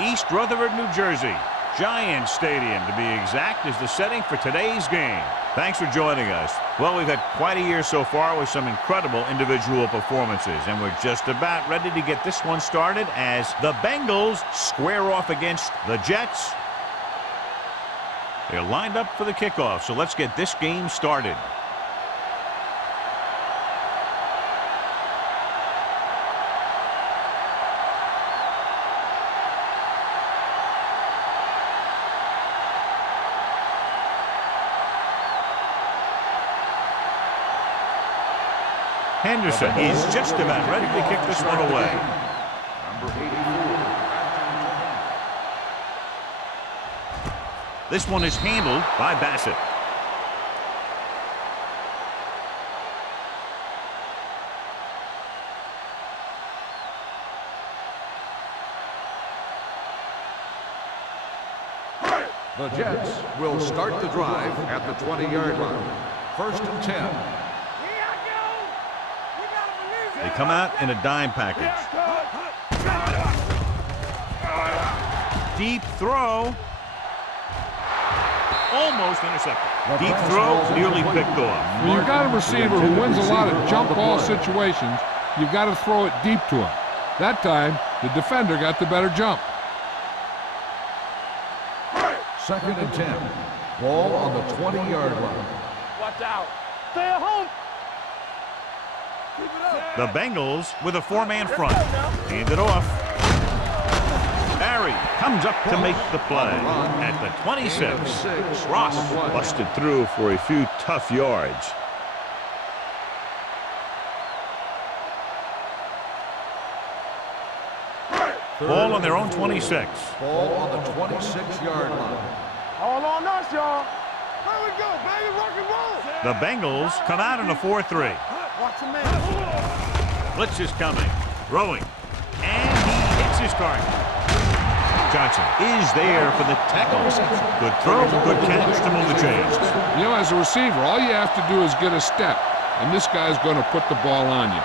East Rutherford, New Jersey. Giant Stadium, to be exact, is the setting for today's game. Thanks for joining us. Well, we've had quite a year so far with some incredible individual performances, and we're just about ready to get this one started as the Bengals square off against the Jets. They're lined up for the kickoff, so let's get this game started. Henderson is just about ready to kick this one away. Number 84. This one is handled by Bassett. The Jets will start the drive at the 20-yard line. 1st and 10. They come out in a dime package. Deep throw. Almost intercepted. Deep throw, nearly picked off. When you've got a receiver who wins a lot of jump ball situations, you've got to throw it deep to him. That time, the defender got the better jump. 2nd and 10. Ball on the 20-yard line. Watch out. Stay at home. The Bengals with a 4-man front. Hand it off. Barry comes up to make the play at the 26. Ross busted through for a few tough yards. Ball on their own 26. Ball on the 26-yard line. All on us, y'all. There we go, baby. Rock and roll. The Bengals come out in a 4-3. Watch the man. Blitz is coming. Throwing. And he hits his target. Johnson is there for the tackle. Good throw, good catch to move the chains. You know, as a receiver, all you have to do is get a step, and this guy's going to put the ball on you.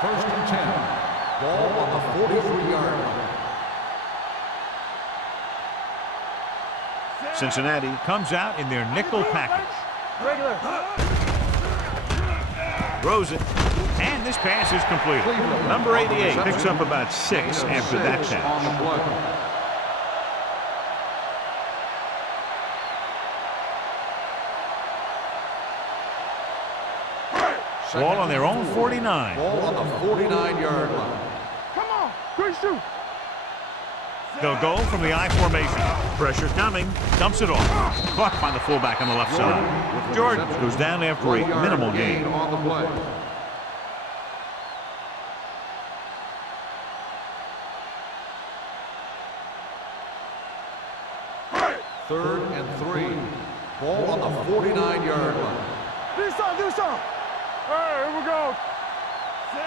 1st and 10. Ball on the 43-yard line. Cincinnati comes out in their nickel package. Regular. Throws it. And this pass is completed. Number 88 picks up about 6 after that catch. Ball on their own 49. Ball on the 49-yard line. Come on. Great shoot. They'll go from the I formation. Pressure coming. Dumps it off. Caught by the fullback on the left side. Jordan goes down after a minimal gain. On the play. Third and 3. Ball on the 49-yard line. Do something. Do something. All right, here we go.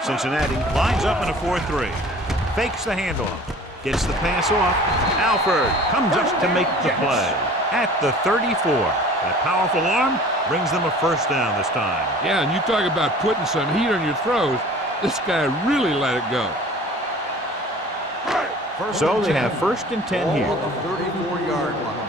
Cincinnati lines up in a 4-3. Fakes the handoff. Gets the pass off. Alford comes up to make the play at the 34. That powerful arm brings them a first down this time. Yeah, and you talk about putting some heat on your throws. This guy really let it go. So they have 1st and 10 here. Ball on the 34-yard line.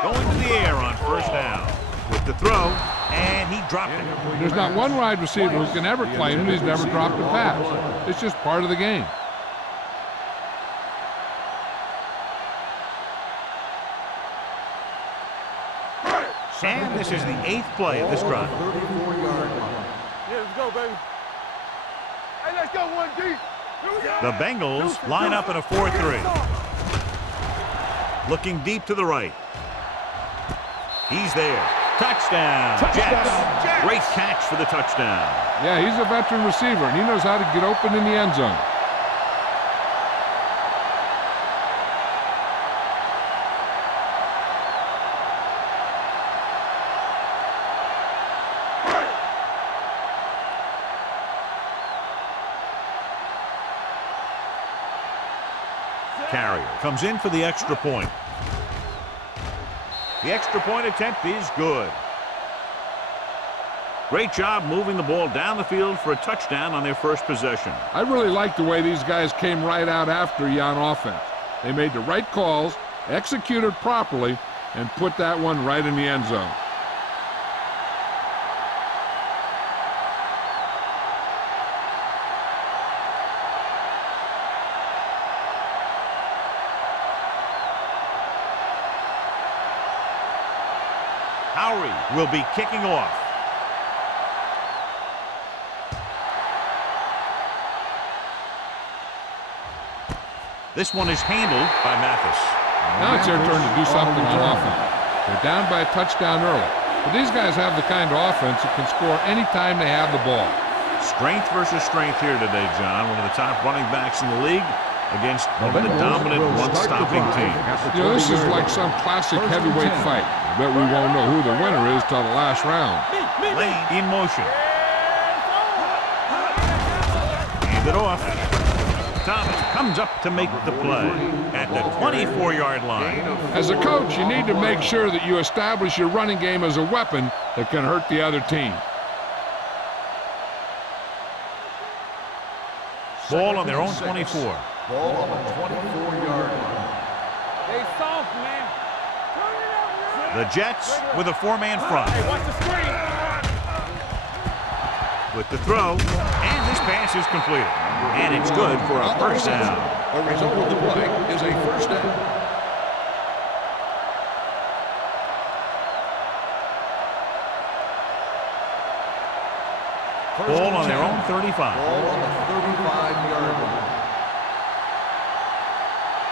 Going to the air on 1st down. With the throw, and he dropped it. There's not one wide receiver who can ever claim that he's never dropped a pass. It's just part of the game. And this is the 8th play of this drive. 34-yard line. Yeah, let's go, baby. Hey, let's go, 1D. Here we go. The Bengals line up in a 4-3. Looking deep to the right. He's there. Touchdown, Jets. Great catch for the touchdown. Yeah, he's a veteran receiver, and he knows how to get open in the end zone. Carrier comes in for the extra point. The extra point attempt is good. Great job moving the ball down the field for a touchdown on their first possession. I really like the way these guys came right out after you on offense. They made the right calls, executed properly, and put that one right in the end zone. Howery will be kicking off. This one is handled by Mathis. Now it's their turn to do something on offense. They're down by a touchdown early. But these guys have the kind of offense that can score anytime they have the ball. Strength versus strength here today, John. One of the top running backs in the league against one of the dominant run-stopping teams. You know, this is like some classic heavyweight fight. I bet we won't know who the winner is till the last round. Lane in motion. Hand it off. Thomas comes up to make the play at the 24-yard line. As a coach, you need to make sure that you establish your running game as a weapon that can hurt the other team. Ball on their own 24. Ball on the 24-yard line. They soft, man. The Jets with a four-man front. Hey, watch the screen. With the throw, and this pass is completed. And it's good for a first down. The result of the play is a first down. Ball on their own 35. Ball on the 35-yard line.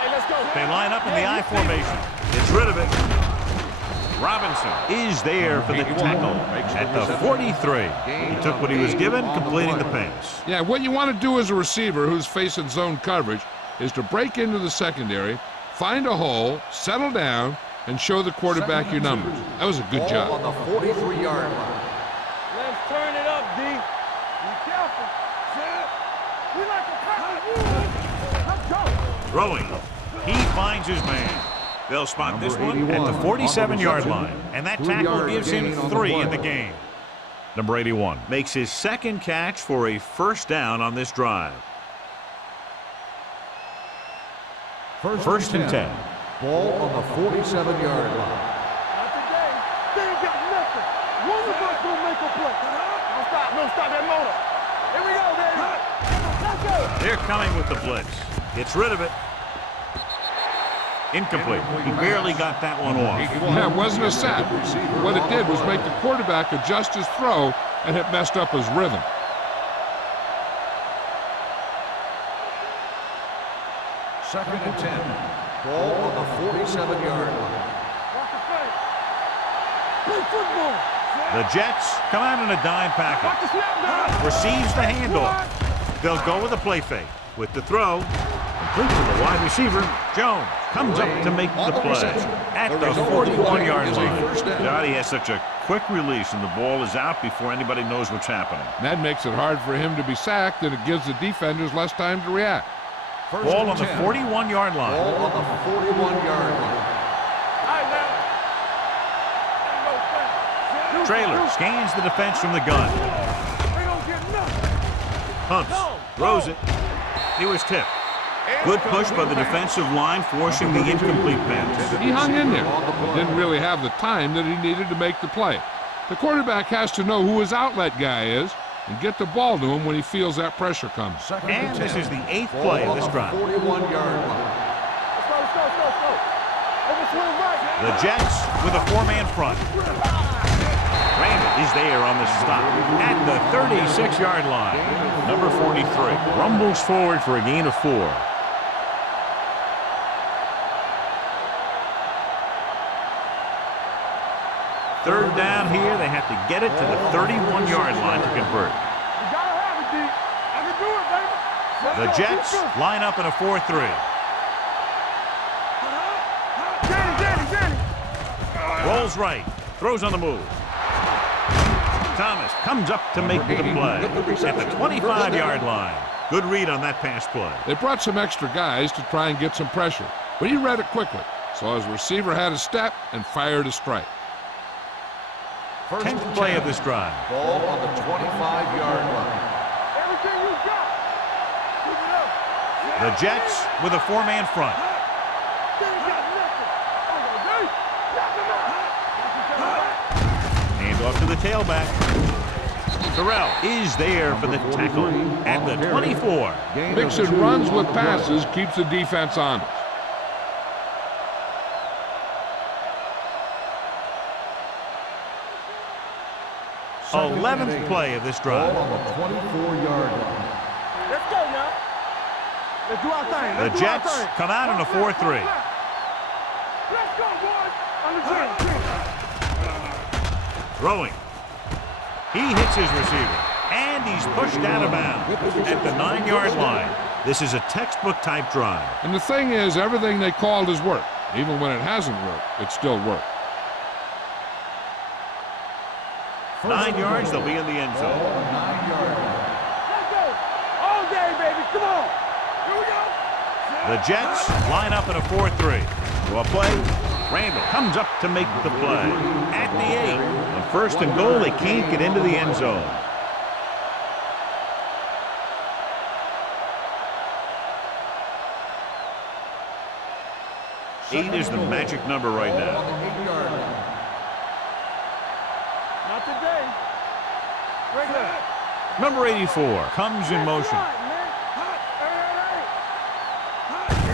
Hey, let's go. They line up in the I formation. Gets rid of it. Robinson is there for the tackle at the 43. He took what he was given, completing the pass. Yeah, what you want to do as a receiver who's facing zone coverage is to break into the secondary, find a hole, settle down, and show the quarterback your numbers. That was a good job. Ball on the 43-yard line. Let's turn it up, D. Be careful. We like to pass. Let's go. Throwing. He finds his man. They'll spot this one at the 47-yard line. And that tackle gives him 3 in the game. Number 81 makes his second catch for a first down on this drive. First and 10. Ball on the 47-yard line. Not today. They ain't got nothing. One of us gonna make a play. Don't stop. Don't stop that motor. Here we go, baby. Let's go. They're coming with the blitz. Gets rid of it. Incomplete. He barely got that one off. Yeah, it wasn't a sack. What it did was make the quarterback adjust his throw, and it messed up his rhythm. Second and 10. Ball on the 47-yard line. Watch the play. Play football. The Jets come out in a dime Watch package. the snap down. Receives the handoff. They'll go with a play fake. With the throw, complete to the wide receiver. Jones comes up to make the play at the 41-yard line. Johnny has such a quick release, and the ball is out before anybody knows what's happening. That makes it hard for him to be sacked, and it gives the defenders less time to react. Ball on the 41-yard line. Ball on the 41-yard line. All right, now. Trailer scans the defense from the gun. They don't get nothing. Pumps, throws it. He was tipped. Good push by the defensive line, forcing the incomplete pass. He hung in there, but didn't really have the time that he needed to make the play. The quarterback has to know who his outlet guy is and get the ball to him when he feels that pressure coming. And this is the 8th play of this drive. 41-yard line. Let's go. Overswing right. The Jets with a four-man front. Raymond is there on the stop at the 36-yard line. Number 43 rumbles forward for a gain of 4. Third down here. They have to get it to the 31-yard line to convert. You gotta have it, D. I can do it, baby. The Jets line up in a 4-3. Danny. Rolls right. Throws on the move. Thomas comes up to make the play at the 25-yard line. Good read on that pass play. They brought some extra guys to try and get some pressure, but he read it quickly, so his receiver had a step and fired a strike. 10th play of this drive. Ball on the 25-yard line. Everything you got. Keep it up. The Jets with a 4-man front. They ain't got nothing. Oh, they knock him out. Hand off to the tailback. Terrell is there for the tackle at the 24. Mixing runs with passes keeps the defense honest. 11th play of this drive. Ball on the 24-yard line. Let's go now. Let's do our thing. The Let's do our Jets thing. come out in a 4-3. Let's go, boys. Understand. Throwing. He hits his receiver. And he's pushed out of bounds at the 9-yard line. This is a textbook type drive. And the thing is, everything they called has worked. Even when it hasn't worked, it still worked. 9 yards, they'll be in the end zone. 9-yard line. Let's go. All day, baby. Come on. Here we go. The Jets line up in a 4-3. To a play. Randall comes up to make the play. At the 8. On first and goal, they can't get into the end zone. Eight is the magic number right now. On the 8-yard line. Not today. Break it. Number 84 comes in motion.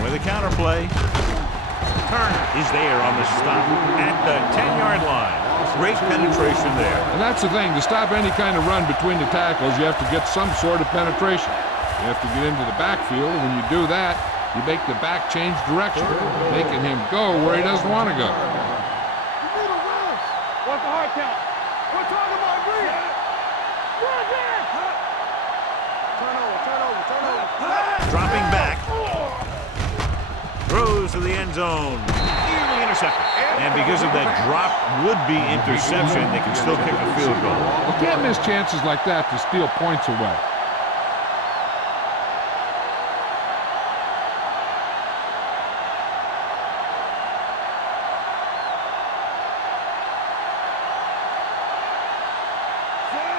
With a counter play. Turner is there on the stop at the 10-yard line. Great penetration there. And that's the thing. To stop any kind of run between the tackles, you have to get some sort of penetration. You have to get into the backfield. When you do that, you make the back change direction, making him go where he doesn't want to go. You need a run. What's the hard count? We're talking about green. Run there. Turn over. Dropping back. Throws to the end zone. Nearly intercepted. And because of that drop would-be interception, they can still kick a field goal. You can't miss chances like that to steal points away.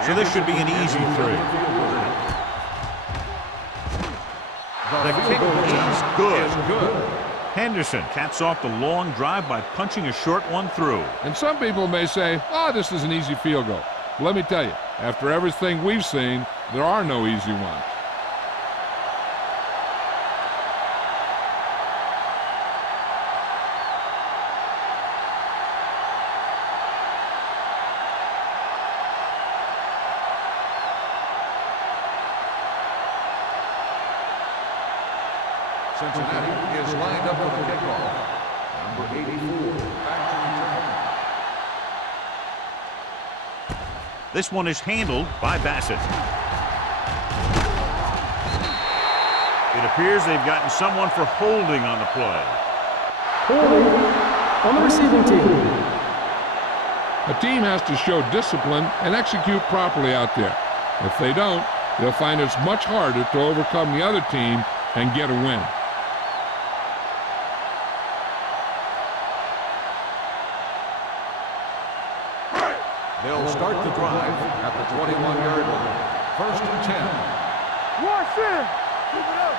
So this should be an easy 3. The kick is good. Henderson caps off the long drive by punching a short one through. And some people may say, oh, this is an easy field goal. Well, let me tell you, after everything we've seen, there are no easy ones. Cincinnati is lined up for the kickoff. Number 84, back to return. This one is handled by Bassett. It appears they've gotten someone for holding on the play. Holding on the receiving team. A team has to show discipline and execute properly out there. If they don't, they'll find it's much harder to overcome the other team and get a win. They'll start the drive at the 21-yard line. First and 10. Watch it. Keep it up.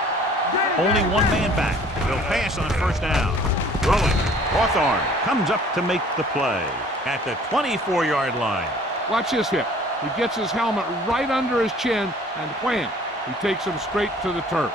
Only one man back. They'll pass on first down. Throwing. Hawthorne comes up to make the play at the 24-yard line. Watch this hit. He gets his helmet right under his chin, and wham, he takes him straight to the turf.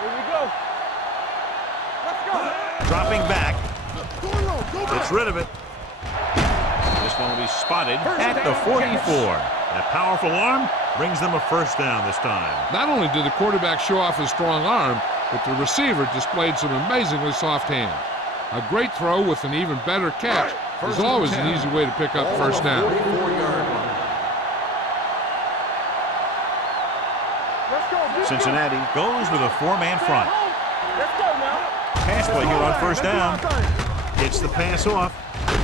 Here we go. Let's go. Dropping back. Go back. Gets rid of it. This one will be spotted at the 44. That powerful arm brings them a first down this time. Not only did the quarterback show off his strong arm, but the receiver displayed some amazingly soft hands. A great throw with an even better catch is always an easy way to pick up first down. 44-yard line. Let's go. Cincinnati goes with a 4-man front. Let's go now. Pass play here on first down. Gets the pass off.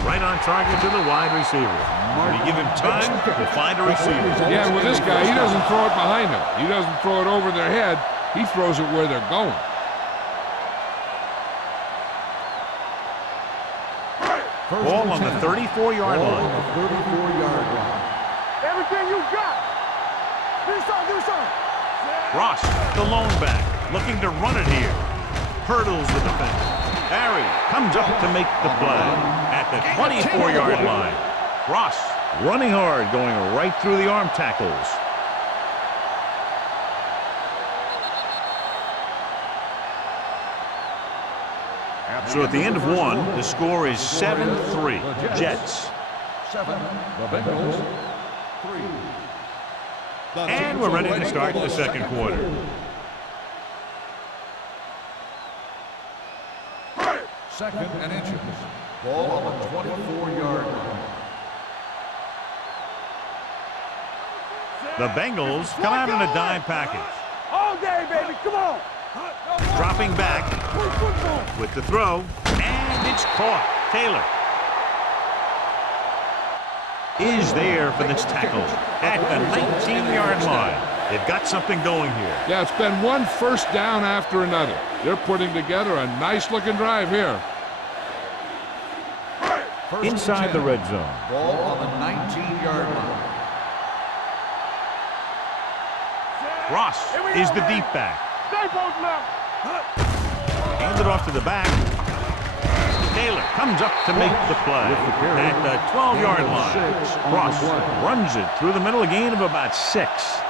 Right on target to the wide receiver. When you give him time, he'll find a receiver. Yeah, with this guy, he doesn't throw it behind them. He doesn't throw it over their head. He throws it where they're going. Ball on the 34-yard line. Everything you got. Do something. Ross, the lone back, looking to run it here. Hurdles the defender. Barry comes up to make the play at the 24-yard line. Ross running hard, going right through the arm tackles. So at the end of one, the score is 7-3, Jets. 7, the Bengals, 3. And we're ready to start the second quarter. Second and inches. Ball on the 24-yard line. The Bengals come out in a dime package. All day, baby. Come on. Dropping back with the throw, and it's caught. Taylor is there for this tackle at the 19-yard line. They've got something going here. Yeah, it's been one first down after another. They're putting together a nice-looking drive here. Inside the red zone. Ball on the 19-yard line. Ross is the deep back. Stay both left. Hand it off to the back. Taylor comes up to make the play at the 12-yard line. Ross runs it through the middle, a gain of about 6.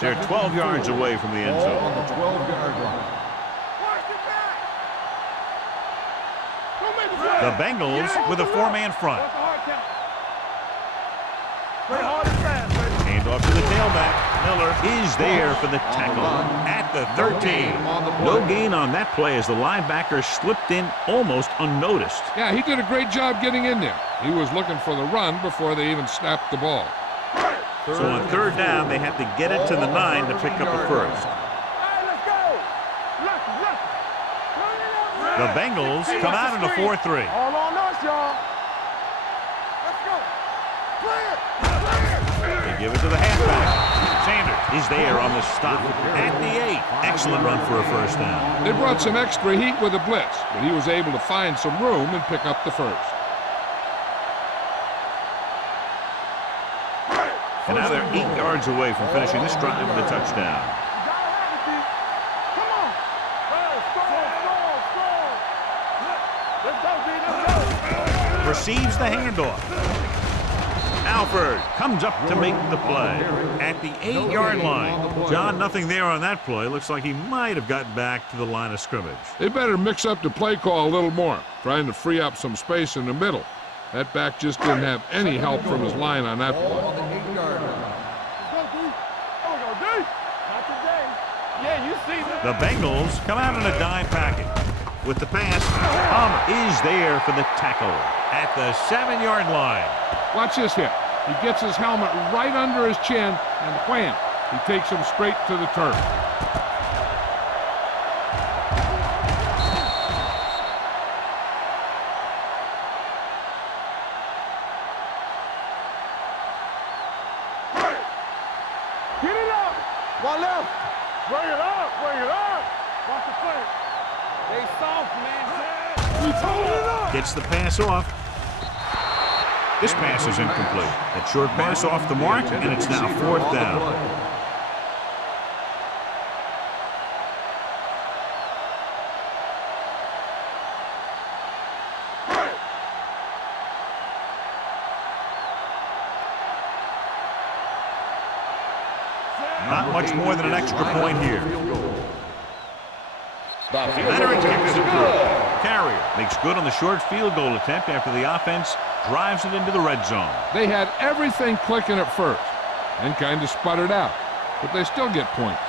They're 12 yards away from the end Ball on zone. the 12-yard line. Watch it back. Don't make the play. The Bengals with a 4-man front. What's the hard count? Play hard and fast, baby. Hand off to the tailback. Miller is there for the tackle at the 13. No gain on that play as the linebacker slipped in almost unnoticed. Yeah, he did a great job getting in there. He was looking for the run before they even snapped the ball. So on third down, they have to get it to the 9 to pick up the first. Hey, let's go. Left. The Bengals come out in a 4-3. All on us, y'all. Let's go. Clear. They give it to the halfback. Sanders is there on the stop at the 8. Excellent run for a first down. They brought some extra heat with a blitz, but he was able to find some room and pick up the first. And now they're 8 yards away from finishing this drive with a touchdown. Come on. Score. Let's go, D. Let's go. Receives the handoff. Alford comes up to make the play at the 8-yard line. John, nothing there on that play. Looks like he might have gotten back to the line of scrimmage. They better mix up the play call a little more, trying to free up some space in the middle. That back just didn't have any help from his line on that Ball play. on the 8-yard line. Let's go, D. There we go, D. Not today. Yeah, you see that. The Bengals come out in a dime package. With the pass, Palmer is there for the tackle at the 7-yard line. Watch this hit. He gets his helmet right under his chin, and wham, he takes him straight to the turf. Get it up. One left. Bring it up. Watch the play. They soft, man. He's holding it up. Gets the pass off. This pass is incomplete. That short pass off the mark, and it's now 4th down. Not much more than an extra point here. Leonard kicks it good. Carrier makes good on the short field goal attempt after the offense drives it into the red zone. They had everything clicking at first and kind of sputtered out, but they still get points.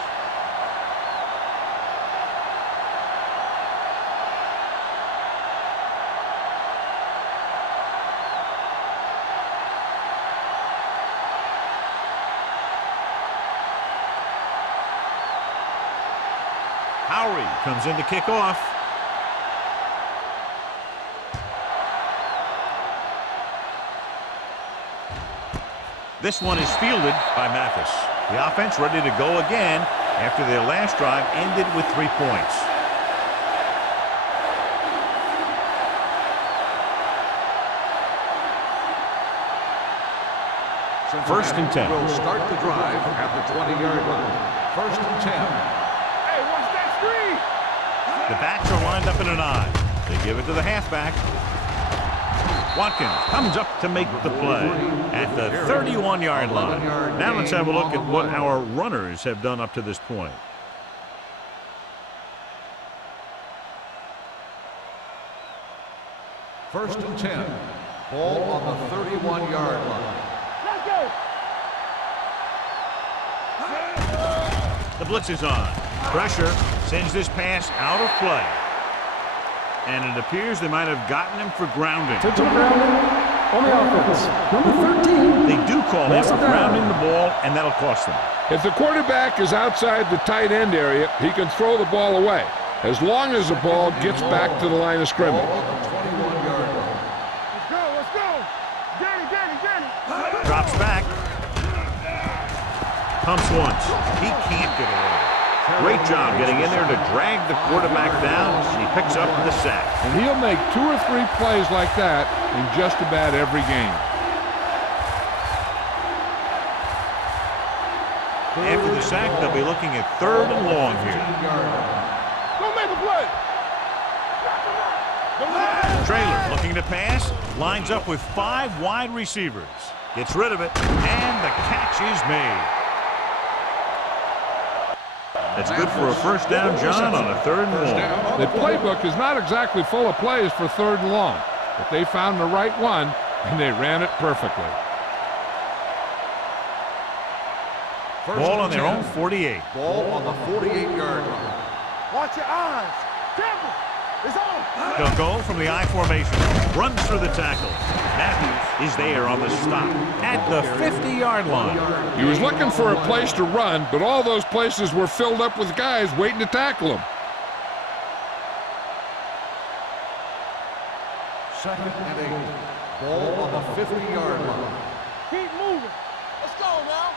Lowry comes in to kick off. This one is fielded by Mathis. The offense ready to go again after their last drive ended with 3 points. First and 10. Will start the drive at the 20-yard line. First and 10. Hey, watch that screen! The backs are lined up in an I. They give it to the halfback. Watkins comes up to make the play at the 31-yard line. Now let's have a look at what our runners have done up to this point. First and 10. Ball on the 31-yard line. Let's go! The blitz is on. Pressure sends this pass out of play. And it appears they might have gotten him for grounding. Intentional grounding on the offense. Number 13. They do call him for grounding the ball, and that'll cost them. If the quarterback is outside the tight end area, he can throw the ball away, as long as the ball gets back to the line of scrimmage. Ball on the 21-yard line. Let's go, let's go! Danny! Drops back. Pumps once. He can't get away. Great job getting in there to drag the quarterback down. And he picks up the sack. And he'll make 2 or 3 plays like that in just about every game. After the sack, they'll be looking at 3rd and long here. Go make a play! Traylor looking to pass. Lines up with 5 wide receivers. Gets rid of it. And the catch is made. That's good for a first down, John, on a 3rd and long. The playbook is not exactly full of plays for 3rd and long, but they found the right one, and they ran it perfectly. Ball on their own 48. Ball on the 48-yard line. Watch your eyes! Careful! It's on! They'll go from the I formation. Runs through the tackle. Matthews is there on the stop at the 50-yard line. He was looking for a place to run, but all those places were filled up with guys waiting to tackle him. Second and 8. Ball on the 50-yard line. Keep moving! Let's go now!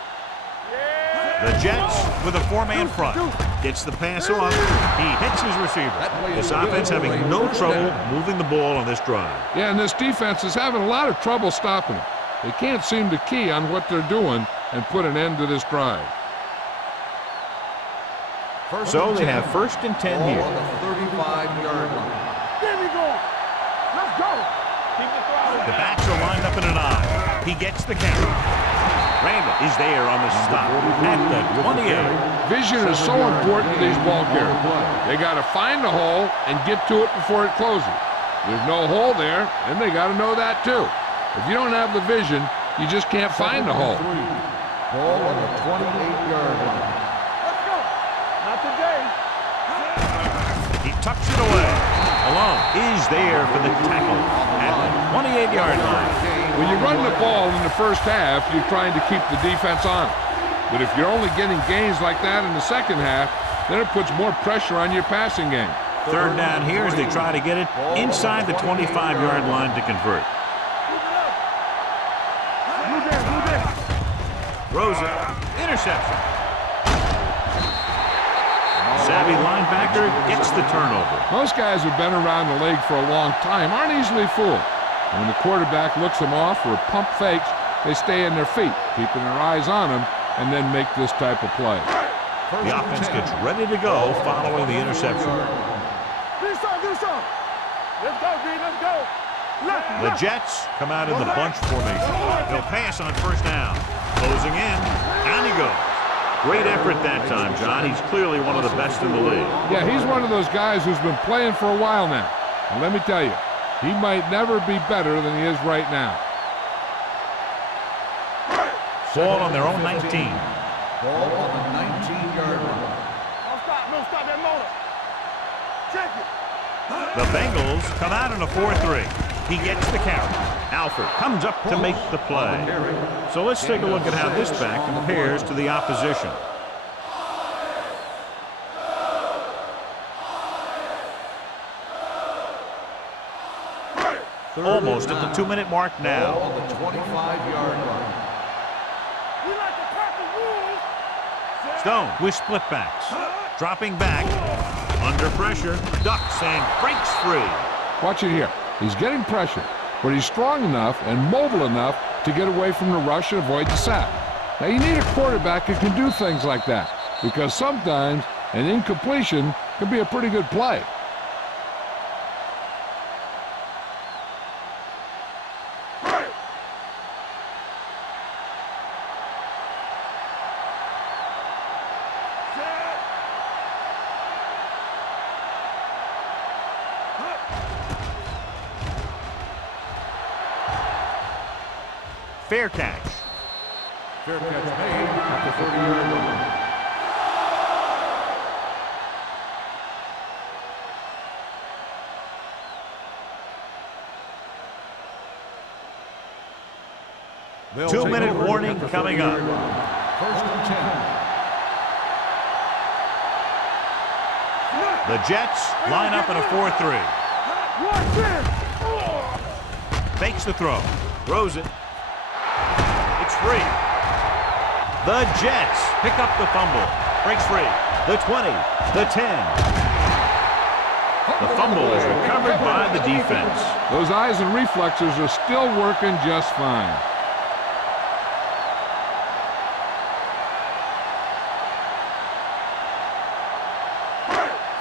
The Jets with a 4-man front. Gets the pass off. He hits his receiver. This offense having no trouble moving the ball on this drive. Yeah, and this defense is having a lot of trouble stopping him. They can't seem to key on what they're doing and put an end to this drive. So they have 1st and 10 Ball here. on the 35-yard line. There we go! Let's go! Keep the throttle. The backs are lined up in an I. He gets the carry. Randall is there on the stop at the 28. Vision is so important to these ball carriers. They got to find the hole and get to it before it closes. There's no hole there, and they got to know that too. If you don't have the vision, you just can't find the hole. Ball on the 28-yard line. Let's go! Not today! He tucks it away. Malone is there for the tackle at the 28-yard line. When you run the ball in the first half, you're trying to keep the defense on it. But if you're only getting gains like that in the second half, then it puts more pressure on your passing game. 3rd down here as they try to get it inside the 25-yard line to convert. Move there! Throws it. Interception. Savvy linebacker gets the turnover. Most guys who've been around the league for a long time aren't easily fooled. And when the quarterback looks them off or pump fakes, they stay in their feet, keeping their eyes on them, and then make this type of play. The offense gets ready to go following the interception. Do something! Let's go, Green, let's go! The Jets come out in the bunch formation. They'll pass on 1st down. Closing in. Down he goes. Great effort that time, John. He's clearly one of the best in the league. Yeah, he's one of those guys who's been playing for a while now. And let me tell you, he might never be better than he is right now. Ball on their own 19. Ball on the 19-yard line. Don't stop that motor! Check it! The Bengals come out in a 4-3. He gets the carry. Alford comes up to make the play. So let's take a look at how this back compares to the opposition. Almost at the 2-minute mark Ball now. on the 25-yard line. We like to crack the rules. Stone with split backs. Dropping back. Under pressure. Ducks and breaks free. Watch it here. He's getting pressure, but he's strong enough and mobile enough to get away from the rush and avoid the sack. Now, you need a quarterback who can do things like that, because sometimes an incompletion can be a pretty good play. Fair catch. Fair catch made at the 30-yard line. They'll 2-minute take over warning at the coming up. 30-yard line. First and 10. The Jets line up in a 4-3. Watch this. Fakes the throw. Throws it. It's free. The Jets pick up the fumble. Breaks free. The 20. The 10. The fumble is recovered by the defense. Those eyes and reflexes are still working just fine.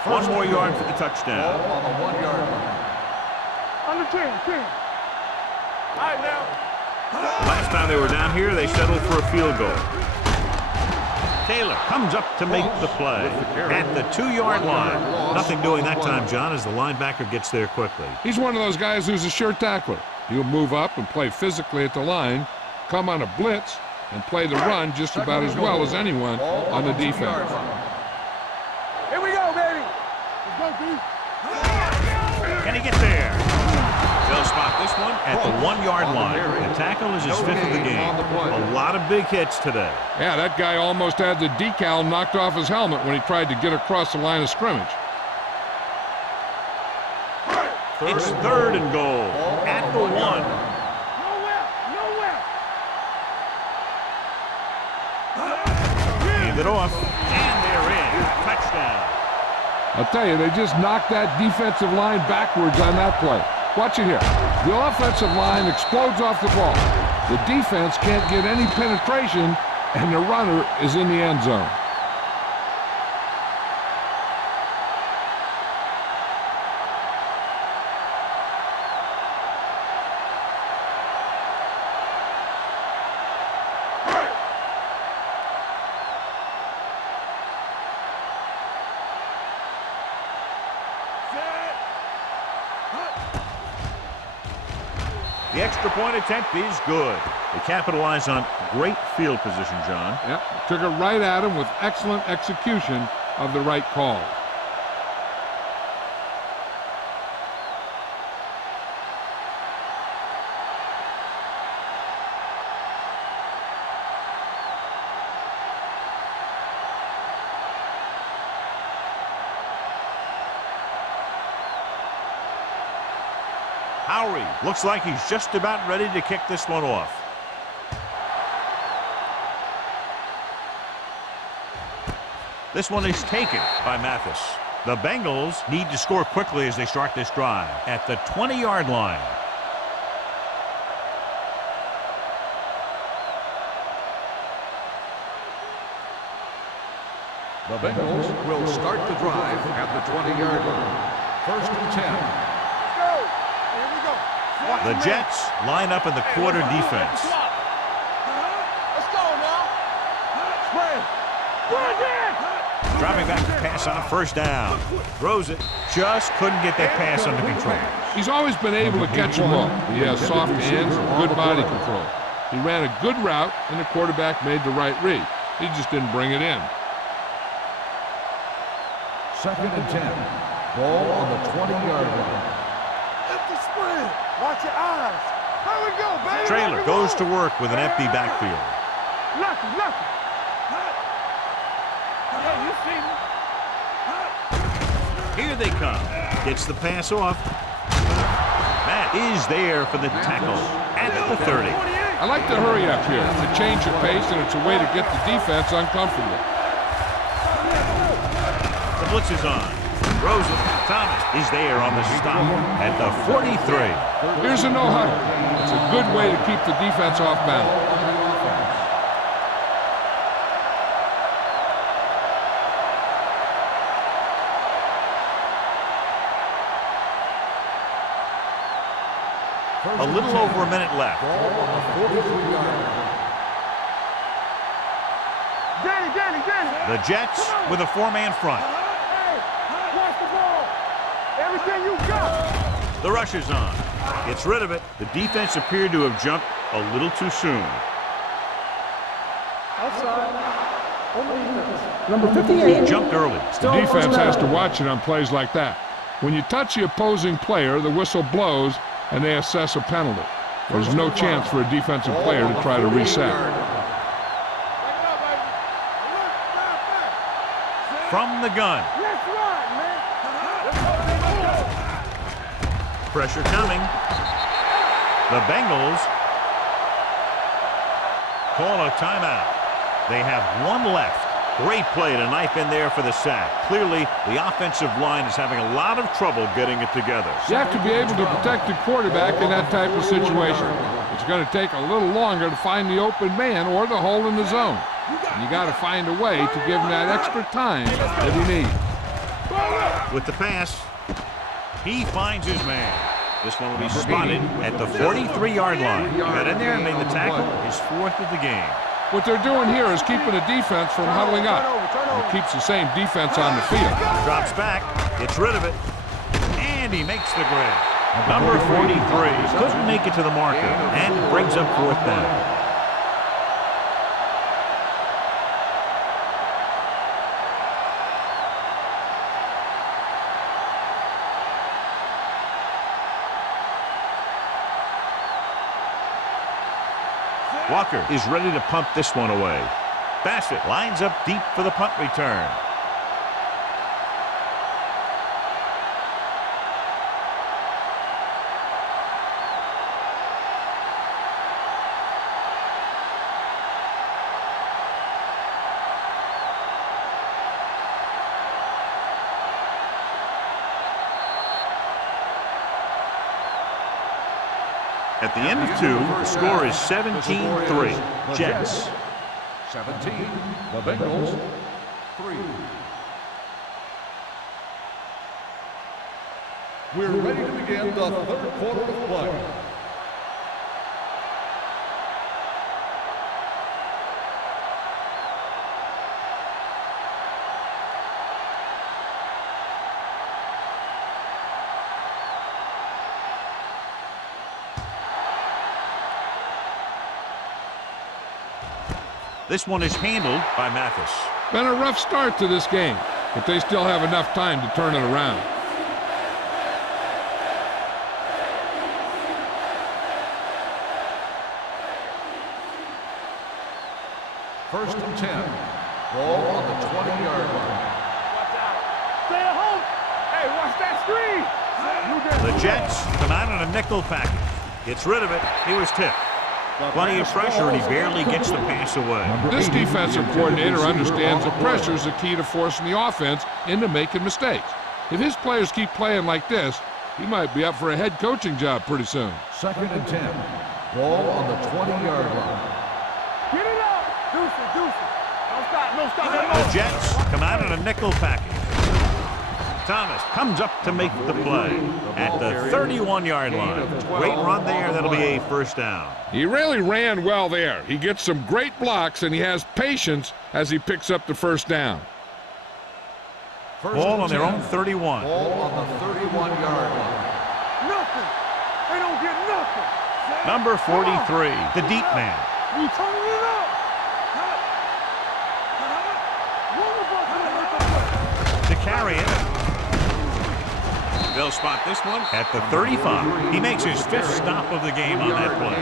One more yard for the touchdown. Ball on the 1-yard line. Under 10. All right, now. Last time they were down here, they settled for a field goal. Taylor comes up to make the play at the 2-yard line. Nothing doing that time, John, as the linebacker gets there quickly. He's one of those guys who's a sure tackler. He'll move up and play physically at the line, come on a blitz, and play the run just about as well as anyone on the defense. Here we go, baby. Let's go, dude. Can he get there? They'll spot this one at the 1-yard line. The tackle is his 5th of the game. A lot of big hits today. Yeah, that guy almost had the decal knocked off his helmet when he tried to get across the line of scrimmage. It's 3rd and goal at the 1. Nowhere. Hand it off, and they're in. Touchdown. I'll tell you, they just knocked that defensive line backwards on that play. Watch it here. The offensive line explodes off the ball. The defense can't get any penetration, and the runner is in the end zone. The extra point attempt is good. They capitalize on great field position, John. Yep, took it right at him with excellent execution of the right call. Howery looks like he's just about ready to kick this one off. This one is taken by Mathis. The Bengals need to score quickly as they start this drive at the 20-yard line. The Bengals will start the drive at the 20-yard line. First and 10. The Jets line up in the quarter defense. Let's go now. Spread. Dropping back to pass on a first down. Throws it. Just couldn't get that pass under control. He's always been able to catch the ball. He has soft hands and good body control. He ran a good route, and the quarterback made the right read. He just didn't bring it in. Second and 10. Ball on the 20-yard line. Lift the spread. Watch your eyes. There we go, baby. Trailer goes to work with an empty backfield. Nothing. Hey, you see me? Here they come. Gets the pass off. Matt is there for the tackle at the 30. I like to hurry up here. It's a change of pace, and it's a way to get the defense uncomfortable. The blitz is on. Rosen. Thomas is there on the stop at the 43. Here's a no huddle. It's a good way to keep the defense off balance. A little over a minute left. The Jets with a four-man front. Hey, watch the ball. Everything you got. The rush is on. Gets rid of it. The defense appeared to have jumped a little too soon. Outside. On the defense. Number 58. Jumped early. The defense has to watch it on plays like that. When you touch the opposing player, the whistle blows, and they assess a penalty. There's no chance for a defensive player to try to reset. From the gun. Let's ride, man. Pressure coming. The Bengals call a timeout. They have one left. Great play to knife in there for the sack. Clearly, the offensive line is having a lot of trouble getting it together. You have to be able to protect the quarterback in that type of situation. It's going to take a little longer to find the open man or the hole in the zone. And you got to find a way to give him that extra time that he needs. With the pass, he finds his man. This one will be spotted at the 43-yard line. He got in there and made the tackle, his fourth of the game. What they're doing here is keeping the defense from huddling up. It keeps the same defense on the field. Drops back, gets rid of it, and he makes the grab. Number 43 couldn't make it to the marker and brings up fourth down. Walker is ready to punt this one away. Bassett lines up deep for the punt return. At the end of two, the score is 17-3. Jets. 17. The Bengals. 3. We're ready to begin the third quarter of play. This one is handled by Mathis. Been a rough start to this game, but they still have enough time to turn it around. First and 10. Ball on the 20-yard line. Watch out. Stay at home. Hey, watch that screen. The Jets come out in a nickel package. Gets rid of it. He was tipped. Plenty of pressure, and he barely gets the pass away. This defensive coordinator understands that pressure is the key to forcing the offense into making mistakes. If his players keep playing like this, he might be up for a head coaching job pretty soon. Second and 10. Ball on the 20-yard line. Get it up. Deuce it. No stop. The Jets come out in a nickel package. Thomas comes up to make the play at the 31-yard line. Great run there. That'll be a first down. He really ran well there. He gets some great blocks, and he has patience as he picks up the first down. Ball on their own 31. Ball on the 31-yard line. Nothing. They don't get nothing. Number 43, the deep man. We turning it up. To carry it. They'll spot this one at the 35. He makes his fifth stop of the game on that play.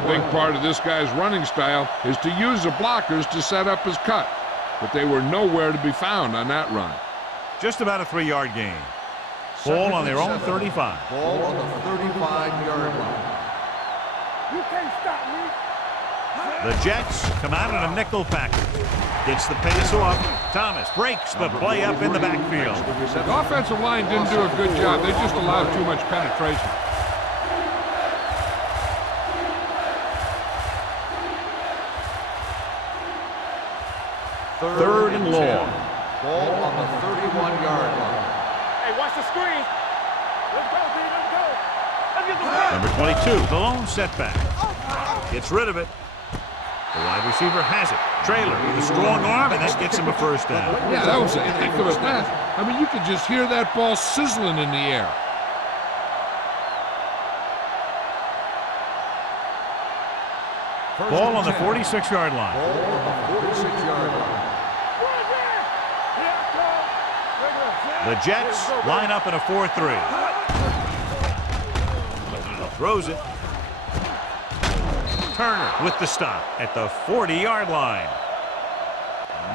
A big part of this guy's running style is to use the blockers to set up his cut, but they were nowhere to be found on that run. Just about a 3-yard gain. Ball on their own 35. Ball on the 35-yard line. You can't stop me. The Jets come out in a nickel package. Gets the pass off. Thomas breaks the play up in the backfield. The offensive line didn't do a good job. They just allowed too much penetration. Third and long. Ball on the 31-yard line. Hey, watch the screen. Let's go, B. Let's go. Let's get the ball. Number 22, the lone setback. Gets rid of it. The wide receiver has it. Trailer with a strong arm, and that gets him a first down. Yeah, that was a heck of a pass. I mean, you could just hear that ball sizzling in the air. Ball on the 46-yard line. Ball on the 46-yard line. The Jets line up in a 4-3. Throws it. Turner with the stop at the 40-yard line.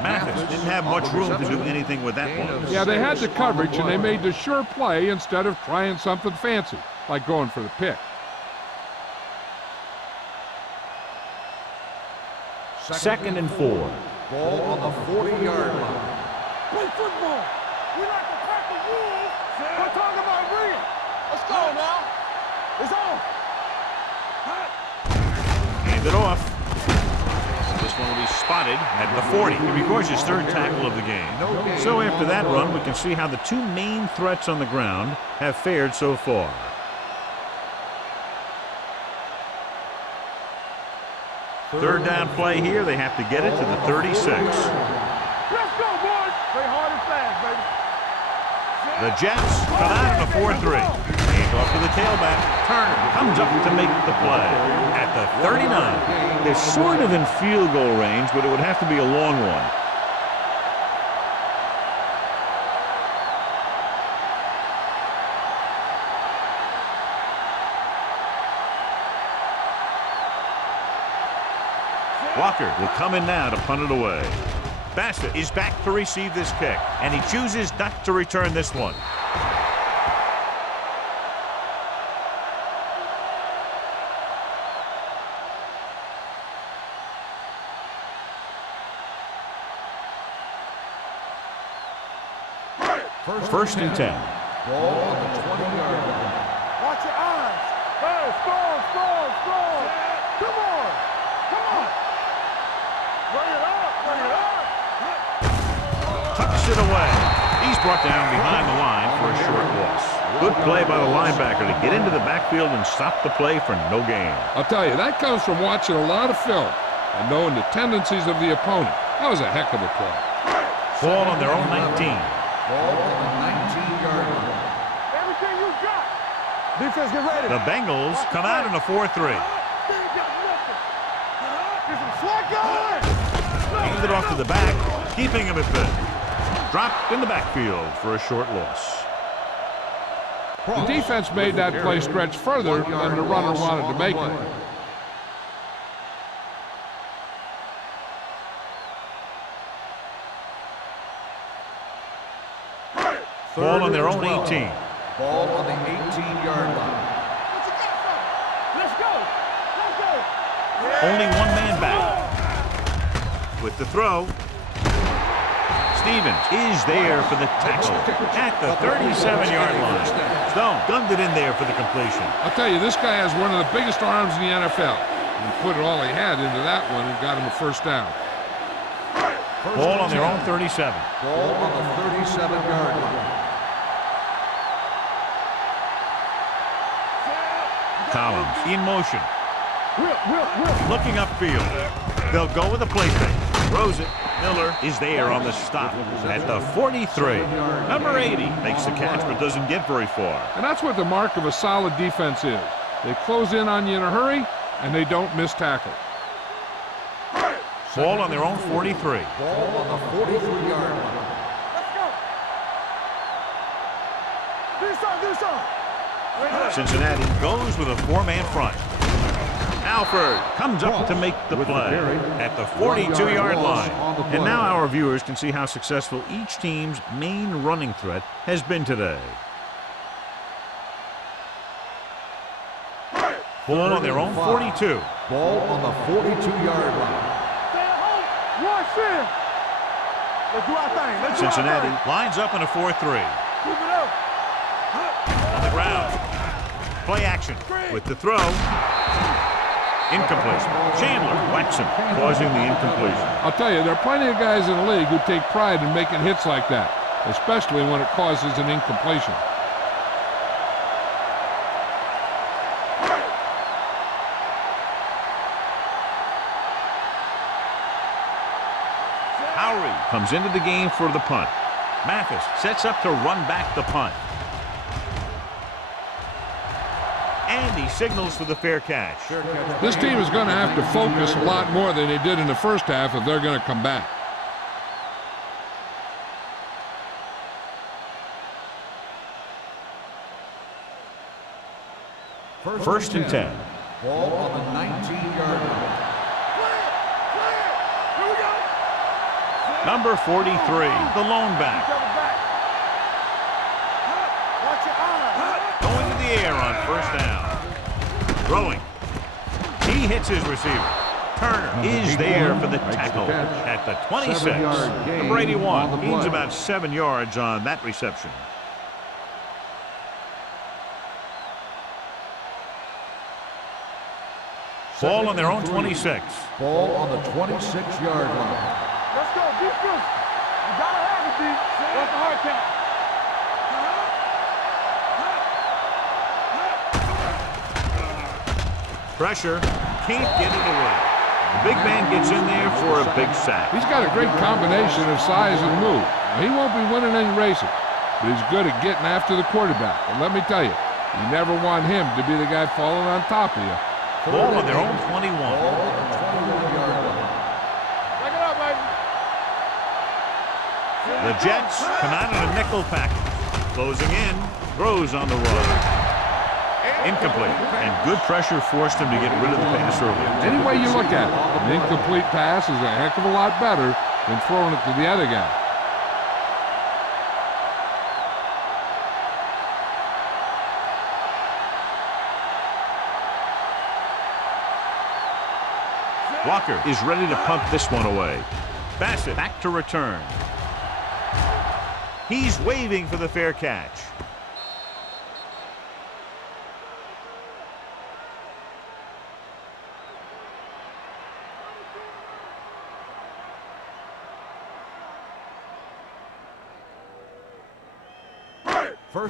Mathis didn't have much room to do anything with that one. Yeah, they had the coverage, and they made the sure play instead of trying something fancy, like going for the pick. Second and 4. Ball on the 40-yard line. Play football. We like to tackle rules. We're talking about real. Let's go now. It's on. Hand it off. This one will be spotted at the 40. He records his third tackle of the game. So after that run, we can see how the two main threats on the ground have fared so far. Third down play here. They have to get it to the 36. Let's go, boys. Play hard and fast, baby. The Jets come out in a 4-3. Hand off to the tailback. Turner comes up to make the play at the 39. They're sort of in field goal range, but it would have to be a long one. Walker will come in now to punt it away. Bassett is back to receive this kick, and he chooses not to return this one. First and 10. Ball on the 20-yard line. Watch your eyes. Hey, score. Come on. Bring it up. Tucks it away. He's brought down behind the line for a short loss. Good play by the linebacker to get into the backfield and stop the play for no gain. I'll tell you, that comes from watching a lot of film and knowing the tendencies of the opponent. That was a heck of a play. Ball on their own 19. Ball on the 19-yard line. Everything you got. Defense, get ready. The Bengals come out in a 4-3. They ain't got nothing. Get some slack going. Hand it off to the back, keeping him at bay. Dropped in the backfield for a short loss. The defense made that play stretch further than the runner wanted to make it. Ball on their own 18. Ball on the 18-yard line. Let's go. Only one man back. With the throw, Stevens is there for the tackle at the 37-yard line. Stone gunned it in there for the completion. I'll tell you, this guy has one of the biggest arms in the NFL. He put all he had into that one and got him a first down. Ball on their own 37. Ball on the 37-yard line. Collins in motion. Looking upfield. They'll go with a play fake. Throws it. Miller is there on the stop at the 43. Number 80 makes the catch but doesn't get very far. And that's what the mark of a solid defense is. They close in on you in a hurry, and they don't miss tackle. Ball on their own 43. Ball on the 43-yard line. Do some. Cincinnati goes with a four-man front. Alford comes up to make the play at the 42-yard line. And now our viewers can see how successful each team's main running threat has been today. Ball on their own 42. Ball on the 42-yard line. Stay at home. Rush in. Let's do our thing. Let's do our Cincinnati thing. lines up in a 4-3. Keep it up. On the ground. Play action with the throw. Incomplete. Chandler whacks him, causing the incompletion. I'll tell you, there are plenty of guys in the league who take pride in making hits like that, especially when it causes an incompletion. Howery comes into the game for the punt. Mathis sets up to run back the punt. And he signals for the fair catch. This team is going to have to focus a lot more than they did in the first half if they're going to come back. First and 10. Ball on the 19-yard line. Here we go. Number 43, the lone back. Watch your eyes. Going to the air on first down. Throwing. He hits his receiver. Turner is there for the tackle at the 26. Number 81 gains about 7 yards on that reception. Ball on their own 26. Ball on the 26-yard line. Let's go. Defense. You gotta have it, D. What's the hard count? Pressure. Can't get it away. The big man gets in there for a big sack. He's got a great combination of size and move. Now, he won't be winning any races, but he's good at getting after the quarterback. And let me tell you, you never want him to be the guy falling on top of you. Ball on their own 21. Ball on the 21-yard line. Back it up, baby. The Jets come out in a nickel package. Closing in. Throws on the run. Incomplete. And good pressure forced him to get rid of the pass early. Any way you look at it, an incomplete pass is a heck of a lot better than throwing it to the other guy. Walker is ready to punt this one away. Bassett back to return. He's waving for the fair catch.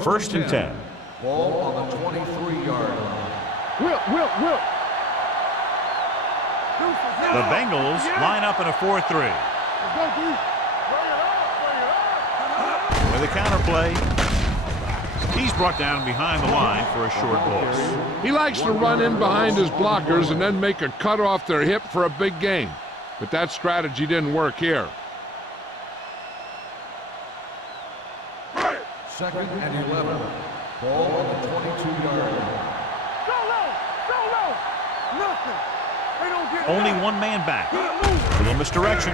First and 10. Ball on the 23-yard line. Whip. The Bengals line up in a 4-3. Let's go, D. Bring it up. With a counter play, he's brought down behind the line for a short loss. He likes to run in behind his blockers and then make a cut off their hip for a big gain. But that strategy didn't work here. Second and 11. Ball on the 22-yard line. Go low. Nothing. They don't get Only one man back. Little misdirection.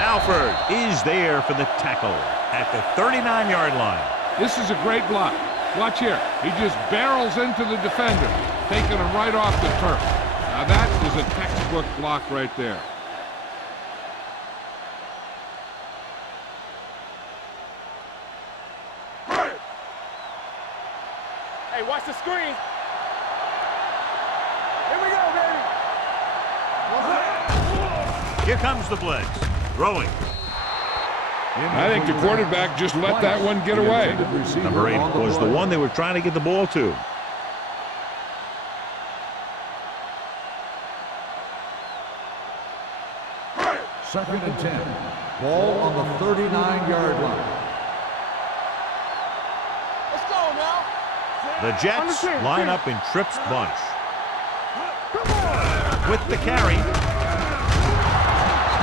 Alford is there for the tackle at the 39-yard line. This is a great block. Watch here. He just barrels into the defender, taking him right off the turf. Now that is a textbook block right there. Hey, watch the screen. Here we go, baby. Here comes the blitz. Throwing. I think the quarterback just let that one get away. Number 8 was the one they were trying to get the ball to. Second and 10. Ball on the 39-yard line. Let's go now. The Jets line up in Tripp's bunch. With the carry.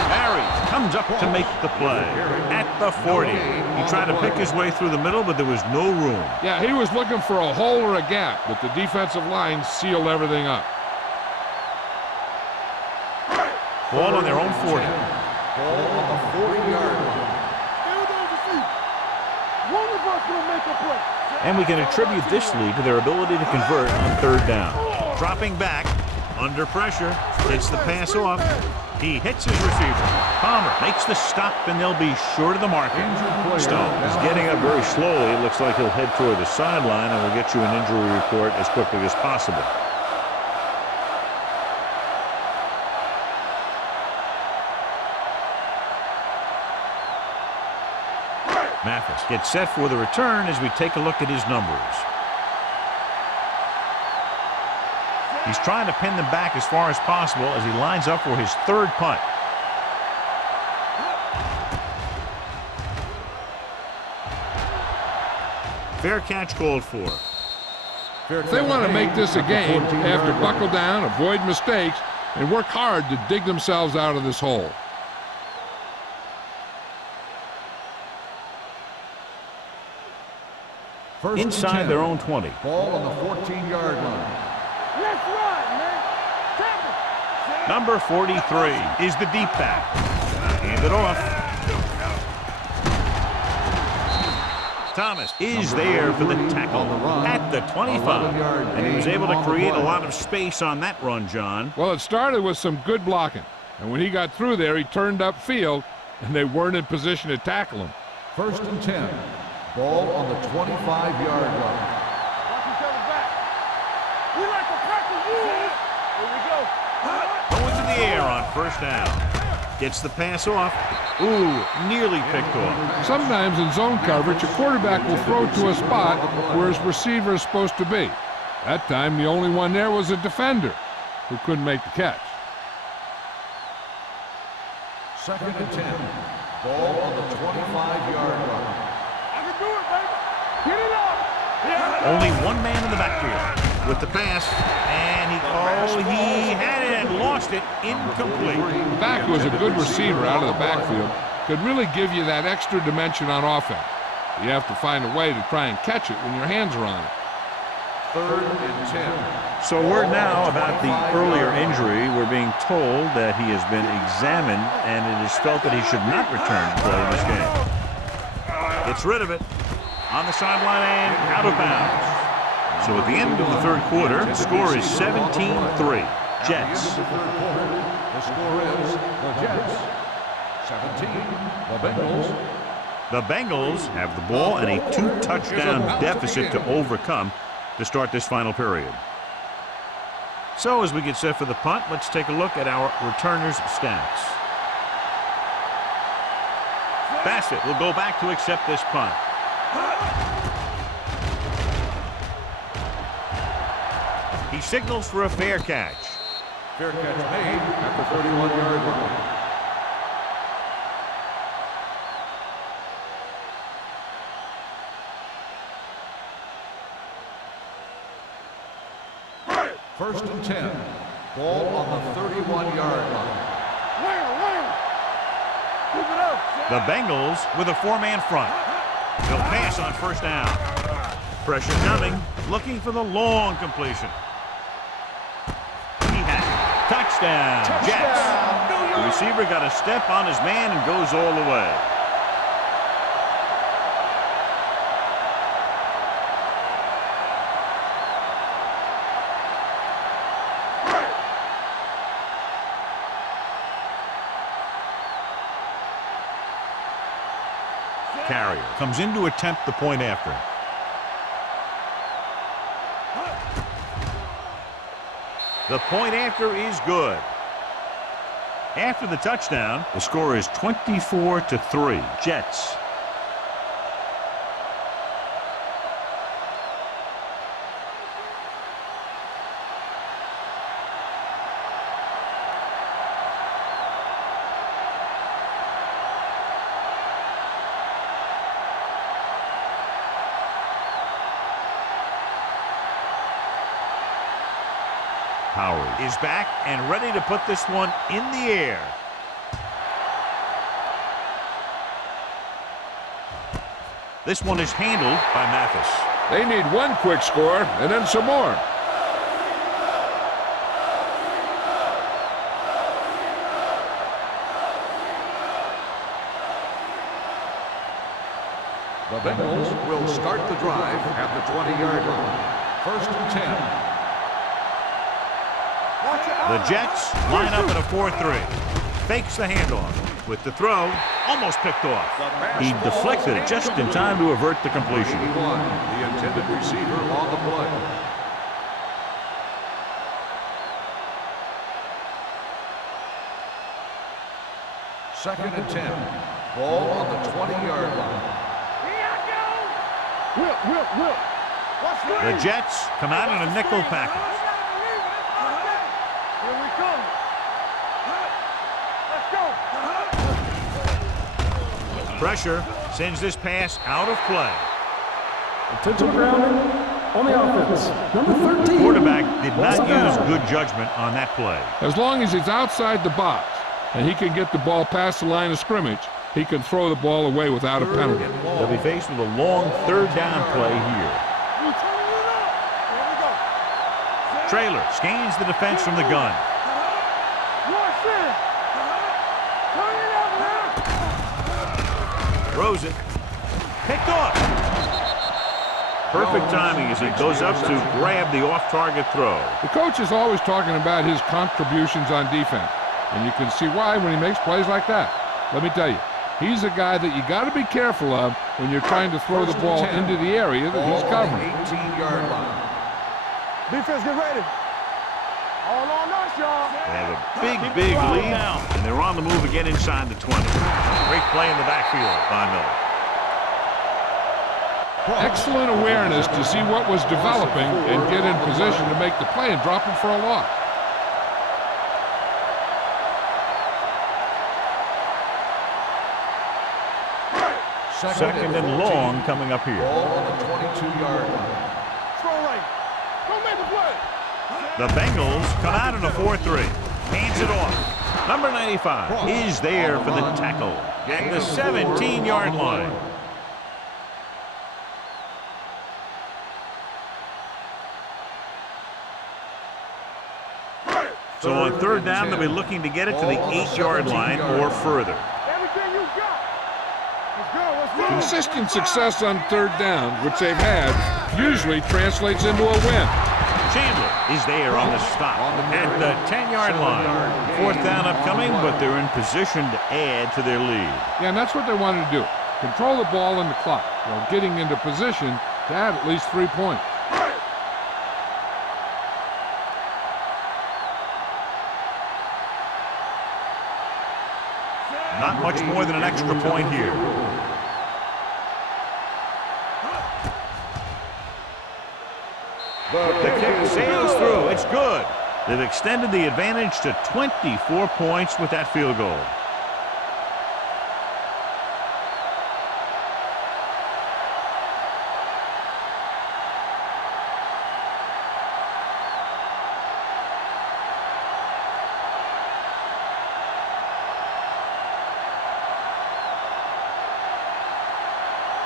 Barry comes up to make the play at the 40. He tried to pick his way through the middle, but there was no room. Yeah, he was looking for a hole or a gap, but the defensive line sealed everything up. Ball on their own 40. Ball on the 40-yard line. Still those your feet. One of us will make a play. And we can attribute this lead to their ability to convert on third down. Dropping back, under pressure, hits the pass off. He hits his receiver. Palmer makes the stop, and they'll be short of the market. Stone is getting up very slowly. It looks like he'll head toward the sideline, and we'll get you an injury report as quickly as possible. Mathis gets set for the return as we take a look at his numbers. He's trying to pin them back as far as possible as he lines up for his third punt. Fair catch called for. If they want to make this a game, they have to buckle down, avoid mistakes, and work hard to dig themselves out of this hole. Inside their own 20. Ball on the 14-yard line. Let's run, man. Tackle. Number 43 is the deep back. Hand it off. Thomas is there for the tackle at the 25. And he was able to create a lot of space on that run, John. Well, it started with some good blocking. And when he got through there, he turned upfield, and they weren't in position to tackle him. 1st and 10. Ball on the 25-yard line. Watch each other back. We like to practice rules. Here we go. Going to the air on first down. Gets the pass off. Ooh, nearly picked off. Sometimes in zone coverage, a quarterback will throw to a spot where his receiver is supposed to be. That time, the only one there was a defender who couldn't make the catch. 2nd and 10. Ball on the 25-yard line. Do it, baby. Get it up. Only one man in the backfield with the pass, and he had it and lost it, incomplete. The back was a good receiver out of the backfield. Could really give you that extra dimension on offense. You have to find a way to try and catch it when your hands are on it. 3rd and 10. So word now about the earlier injury. We're being told that he has been examined, and it is felt that he should not return to play this game. Gets rid of it on the sideline and out of bounds. So at the end of the third quarter, the score is 17-3. Jets. The score is the Jets 17. The Bengals. The Bengals have the ball and a 2-touchdown deficit to overcome to start this final period. So as we get set for the punt, let's take a look at our returners' stats. Bassett will go back to accept this punt. He signals for a fair catch. Fair catch made at the 31-yard line. First and 10. Ball on the 31-yard line. The Bengals with a 4-man front. They'll pass on first down. Pressure coming, looking for the long completion. He had it. Touchdown, Jets. The receiver got a step on his man and goes all the way. Carrier comes in to attempt the point after. The point after is good. After the touchdown, the score is 24-3. Jets. Howard is back and ready to put this one in the air. This one is handled by Mathis. They need one quick score and then some more. The The Bengals will start the drive at the 20-yard line. First and 10. The Jets line up in a 4-3. Fakes the handoff. With the throw, almost picked off. He deflected it just in time to avert the completion. 81, the intended receiver on the play. Second and 10. Ball on the 20-yard line. Will. The Jets come out in a nickel package. Here we come. Let's go. Pressure sends this pass out of play. Intentional grounding on the offense. Number 13. Quarterback did not use good judgment on that play. As long as he's outside the box and he can get the ball past the line of scrimmage, he can throw the ball away without a penalty. They'll be faced with a long third down play here. You turn it up. Here we go. Trailer scans the defense from the gun. Watch this. Turn it up now. Throws it. Picked off. Perfect timing as he goes up to grab the off-target throw. The coach is always talking about his contributions on defense, and you can see why when he makes plays like that. Let me tell you, he's a guy that you got to be careful of when you're trying to throw the ball into the area that he's covering. 18-yard line. Defense, get ready. All on us, y'all. They have a big lead, and they're on the move again inside the 20. Great play in the backfield by Miller. Excellent awareness to see what was developing and get in position to make the play and drop him for a loss. Second and long coming up here. Ball on the 22-yard line. Throw right. Don't make the play. The Bengals come out in a 4-3. Hands it off. Number 95 is there for the tackle at the 17-yard line. So on third down, they'll be looking to get it to the 8-yard line or further. Everything you got. Let's go. Let's go. Consistent success on third down, which they've had, usually translates into a win. Chandler is there on the stop at the 10-yard line. Fourth down upcoming, but they're in position to add to their lead. Yeah, and that's what they wanted to do. Control the ball and the clock while getting into position to add at least 3 points. Not much more than an extra point here. The kick sails through. It's good. They've extended the advantage to 24 points with that field goal.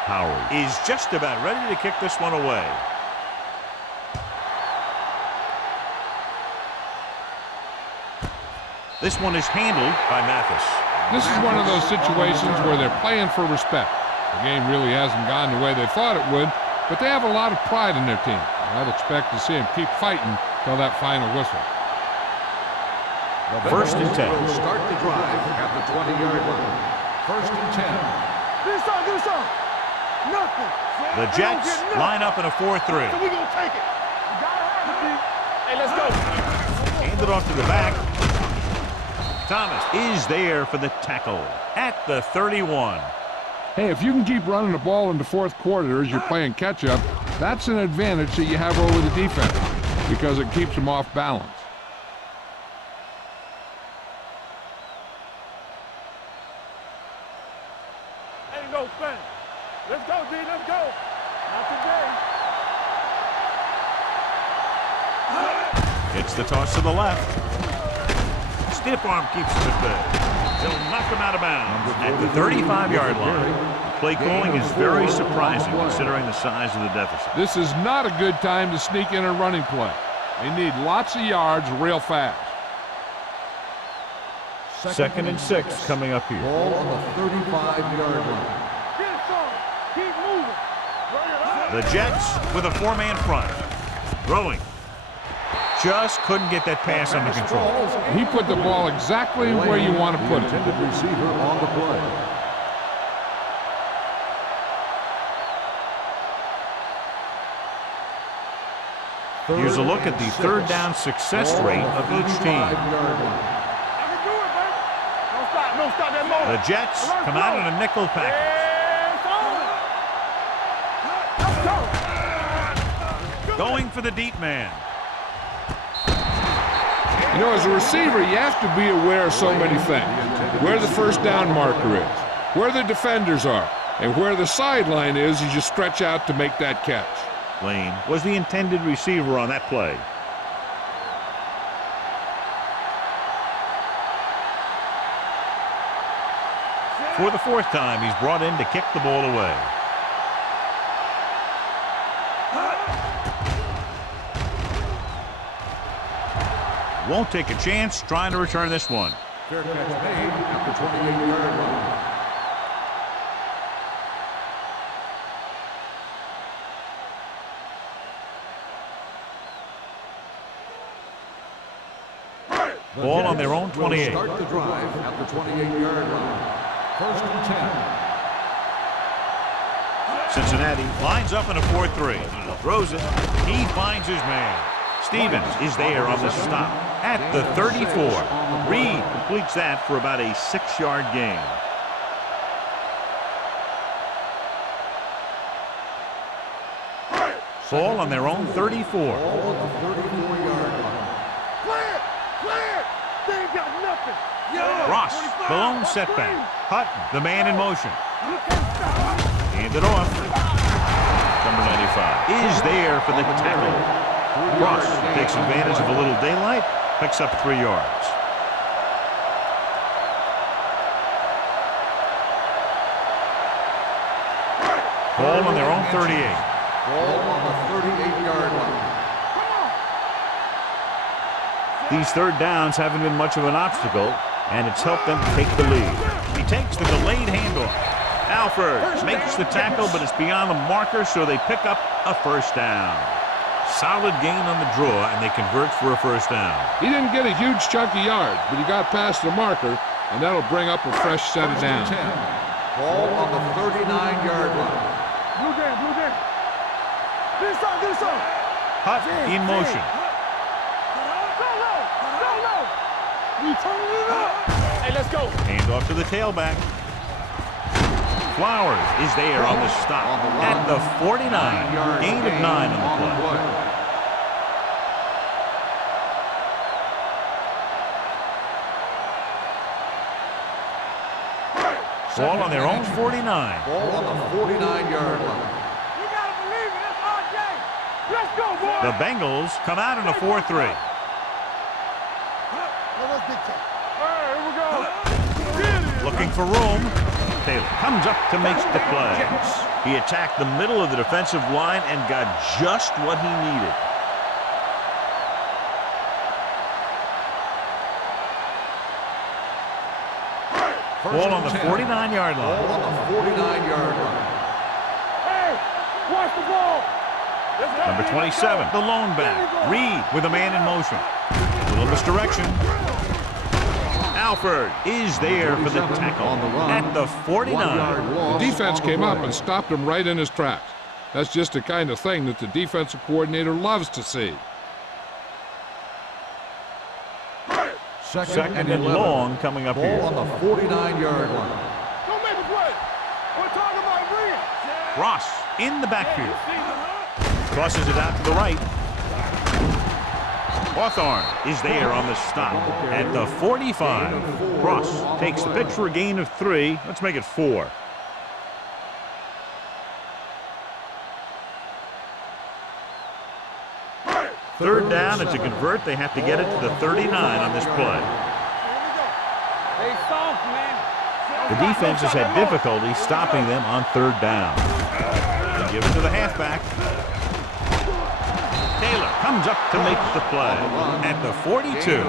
Howard is just about ready to kick this one away. This one is handled by Mathis. This is one of those situations where they're playing for respect. The game really hasn't gone the way they thought it would, but they have a lot of pride in their team. I'd expect to see them keep fighting till that final whistle. First and 10. Will start the drive at the 20-yard line. First and 10. Do something. Nothing. The Jets line up in a 4-3. So we're going to take it. You got to have it. Hey, let's go. Hand it off to the back. Thomas is there for the tackle at the 31. Hey, if you can keep running the ball in the fourth quarter as you're playing catch-up, that's an advantage that you have over the defense because it keeps them off balance. Ain't no thing. Let's go, D. Let's go. Not today. It's the toss to the left. Stiff arm keeps him at bay. They'll knock him out of bounds at the 35-yard line. Play calling is very surprising considering the size of the deficit. This is not a good time to sneak in a running play. They need lots of yards real fast. Second and 6 coming up here. Ball on the 35-yard line. Get it, son. Keep moving. The Jets with a 4-man front. Throwing. Just couldn't get that pass under control. He put the ball exactly where you want to put it. Intended receiver on the play. Here's a look at the third down success rate of each team. The Jets come out in a nickel package. Going for the deep man. You know, as a receiver, you have to be aware of so many things. Where the first down marker is, where the defenders are, and where the sideline is as you stretch out to make that catch. Lane was the intended receiver on that play. For the 4th time, he's brought in to kick the ball away. Won't take a chance trying to return this one. Fair catch made at the 28-yard line. Ball on their own 28. Start the drive at the 28-yard line. 1st and 10. Cincinnati lines up in a 4-3. Throws it. He finds his man. Stevens is there on the stop at the 34. Reed completes that for about a 6-yard gain. Ball on their own 34. Ball on the 34-yard line. Clear! Clear! They ain't got nothing. Ross, the lone setback. Hutton, the man in motion. Hand it off. Number 95 is there for the tackle. Ross takes advantage of a little daylight, picks up 3 yards. Ball on their own 38. Ball on the 38-yard line. These third downs haven't been much of an obstacle, and it's helped them to take the lead. He takes the delayed handoff. Alford makes the tackle, but it's beyond the marker, so they pick up a 1st down. Solid gain on the draw, and they convert for a 1st down. He didn't get a huge chunk of yards, but he got past the marker, and that'll bring up a fresh set of downs. Ball on the 39-yard line. Blue game, blue game. This side, this side. Hutton in motion. Go low, go low. We turning it up. Hey, let's go. Hand off to the tailback. Flowers is there on the stop at the 49. Gain of 9 on the play. Ball on their own 49. Ball on the 49-yard line. You gotta believe it. That's our game. Let's go, boy. The Bengals come out in a 4-3. Let's get checked. All right, here we go. Looking for room. Taylor comes up to make the play. He attacked the middle of the defensive line and got just what he needed. Ball on the 49-yard line. Ball on the 49-yard line. Hey, watch the ball. Number 27, the lone back. Reed with a man in motion. A little misdirection. Alford is there for the tackle at the 49. The defense came up and stopped him right in his tracks. That's just the kind of thing that the defensive coordinator loves to see. Second and long coming up here. Ball on the 49-yard line. Don't make a play. We're talking about Reed. Ross in the backfield. Crosses it out to the right. Hawthorne is there on the stop at the 45. Ross takes the pitch for a gain of 3. Let's make it 4. Third down, and to convert, they have to get it to the 39 on this play. Hey, soft, man. The defense has had difficulty stopping them on third down. They give it to the halfback. Taylor comes up to make the play. At the 42,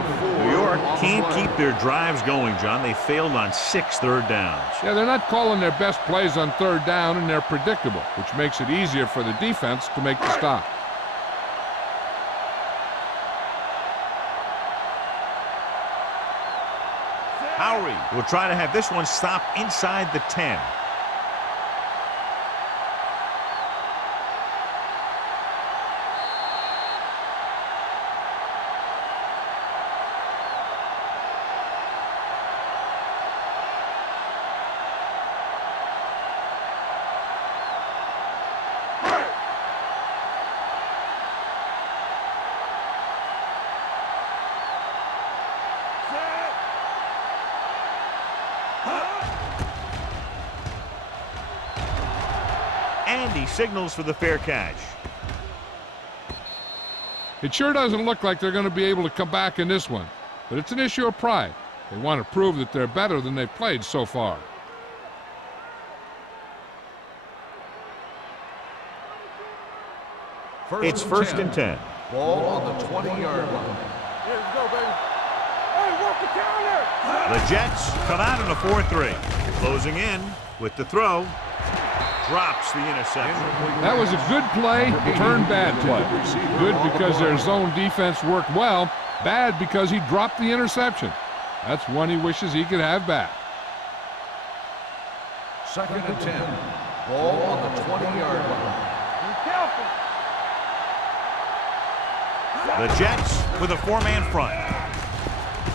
New York can't keep their drives going, John. They failed on 6 third downs. Yeah, they're not calling their best plays on third down, and they're predictable, which makes it easier for the defense to make the stop. Howery will try to have this one stop inside the 10. And he signals for the fair catch. It sure doesn't look like they're going to be able to come back in this one, but it's an issue of pride. They want to prove that they're better than they've played so far. It's first and 10. Ball on the 20-yard line. Here we go, baby. Hey, work the counter. The Jets come out in a 4-3. Closing in with the throw. Drops the interception. That was a good play, turned bad play. Good because their zone defense worked well. Bad because he dropped the interception. That's one he wishes he could have back. Second and 10. Ball on the 20-yard line. Be careful. The Jets with a 4-man front.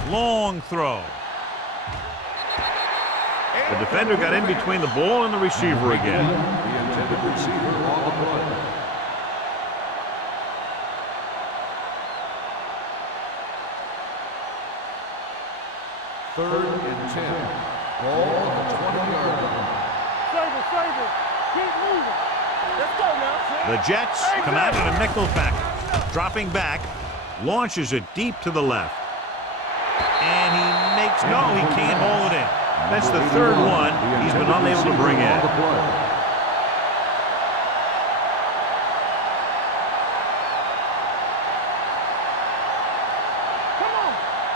Long throw. The defender got in between the ball and the receiver again. The intended receiver on the play. Third and 10. Ball on the 20-yard line. Save it. Keep moving. Let's go now. The Jets come out in a nickel package. Dropping back. Launches it deep to the left. And he makes, no, he can't hold it in. That's the third one he's been unable to bring in. Come on.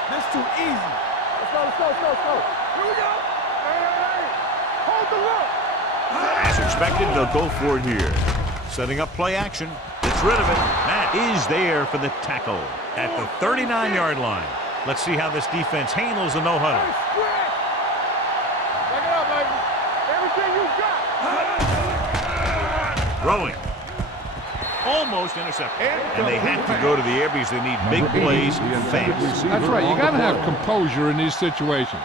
That's too easy. Let's go. Here we go. Hey. Hold the look. As expected, they'll go for it here. Setting up play action. Gets rid of it. Matt is there for the tackle at the 39-yard line. Let's see how this defense handles the no-huddle. Back it up, baby. Everything you got. Throwing. Almost intercepted. And they have to go to the air because they need big plays fast. That's right. You got to have composure in these situations.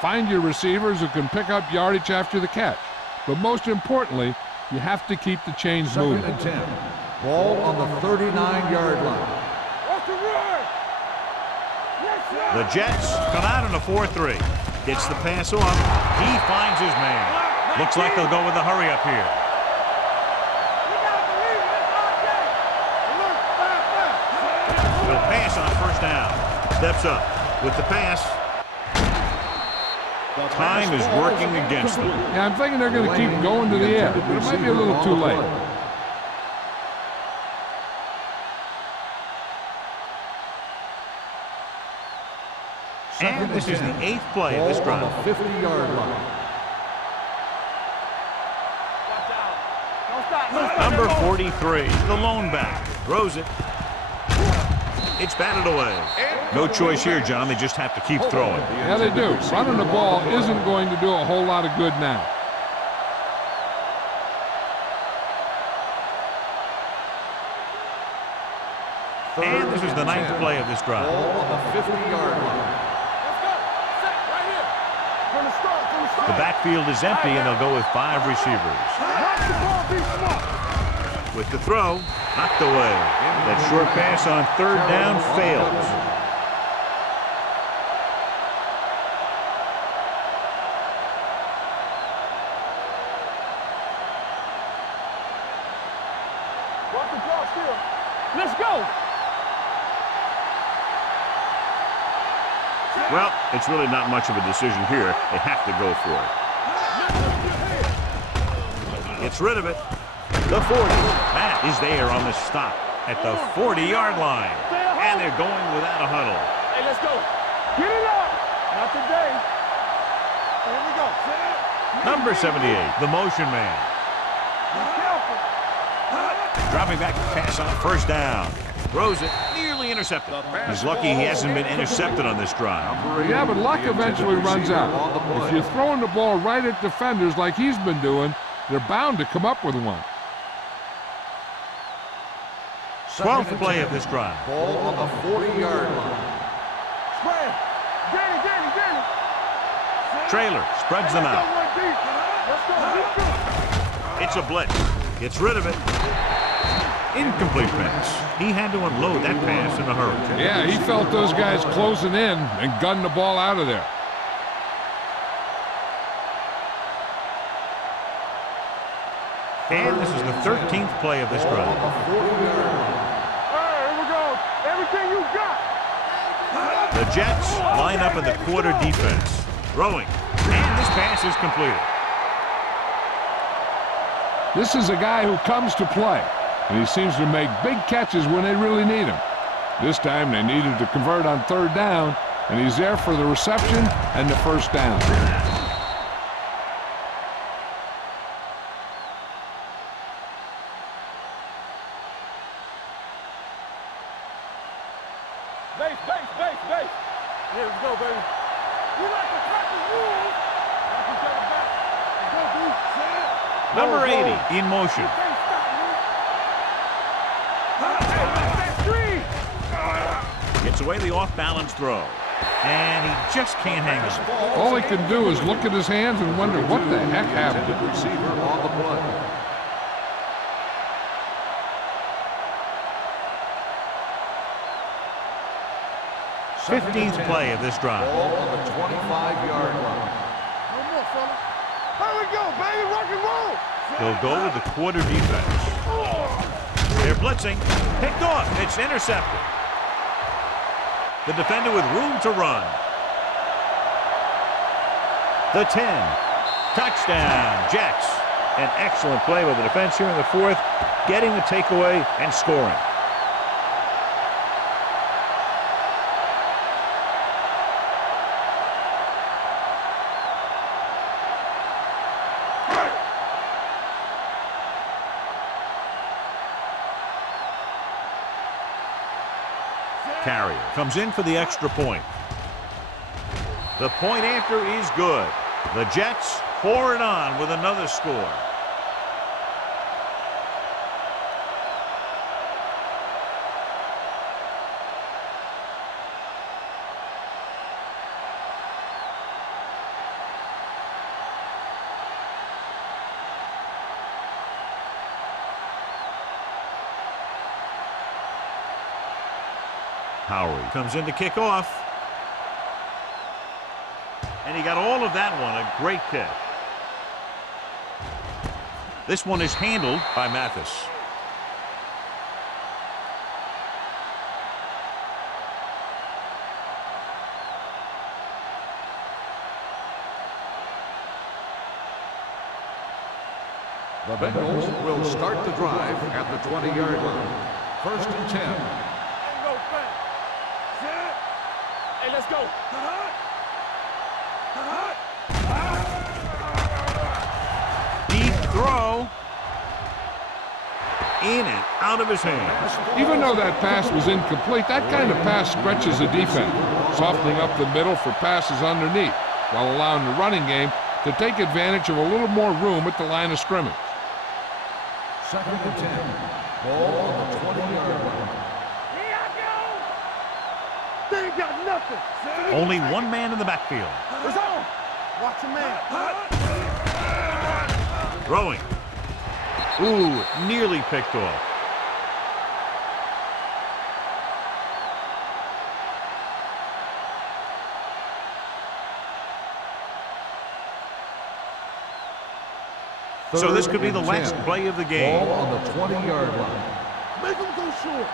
Find your receivers who can pick up yardage after the catch. But most importantly, you have to keep the chains moving. Second and 10. Ball on the 39-yard line. What's the word? The Jets come out in a 4-3. Gets the pass off. He finds his man. Looks like they'll go with the hurry up here. He'll pass on first down. Steps up with the pass. Time is working against them. Yeah, I'm thinking they're going to keep going to the air, but it might be a little too late. And this is the 8th play of this drive. On the 50-yard line. Number 43, the lone back. Throws it. It's batted away. No choice here, John. They just have to keep throwing. Yeah, they do. Running the ball isn't going to do a whole lot of good now. And this is the 9th play of this drive. Ball on the 50-yard line. The backfield is empty, and they'll go with 5 receivers. With the throw, knocked away. That short pass on third down fails. Walk the clock still. Let's go. Well, it's really not much of a decision here. They have to go for it. Gets rid of it. The 40. Matt is there on the stop. at the 40-yard line. And they're going without a huddle. Hey, let's go. Get it up. Not today. Here we go. Number 78, the motion man. Be careful. Dropping back to pass on first down. Throws it, nearly intercepted. He's lucky he hasn't been intercepted on this drive. Yeah, but luck eventually runs out. If you're throwing the ball right at defenders like he's been doing, they're bound to come up with one. 12th play of this drive. Ball on the 40-yard line. Spread. Danny. Trailer spreads them out. Let's go. It's a blitz. Gets rid of it. Incomplete pass. He had to unload that pass in a hurry. Yeah, he felt those guys closing in and gunned the ball out of there. And this is the 13th play of this drive. All right, here we go. Everything you got. The Jets line up in the quarter defense. Throwing. And this pass is completed. This is a guy who comes to play, and he seems to make big catches when they really need him. This time they needed to convert on third down, and he's there for the reception and the first down. Base. Here we go, baby. We like to cut the rules. Knock each other back. Go, dude. Number 80 in motion. Can't stop me. Hey, that three. Gets away the off-balance throw. And he just can't hang on. All he can do is look at his hands and wonder what the heck happened. Receiver on the play. 15th play of this drive. Ball on the 25-yard line. No more, fella. Here we go, baby. Rock and roll. He'll go with the quarter defense. They're blitzing. Picked off. It's intercepted. The defender with room to run. The 10. Touchdown, Jets. An excellent play by the defense here in the fourth, getting the takeaway and scoring. Carrier comes in for the extra point. The point after is good. The Jets pour it on with another score. Howery comes in to kick off. And he got all of that one. A great kick. This one is handled by Mathis. The Bengals will start the drive at the 20-yard line. First and 10. Ain't no thing. Hey, let's go. Deep throw. In and out of his hands. Even though that pass was incomplete, that kind of pass stretches a defense, softening up the middle for passes underneath, while allowing the running game to take advantage of a little more room at the line of scrimmage. Second and 10. Ball on the 20-yard line. Here I go. They ain't got nothing. Only one man in the backfield. It's on. Watch the man. Throwing. Ooh, nearly picked off. So this could be the last play of the game. Ball on the 20-yard line. Make him go short.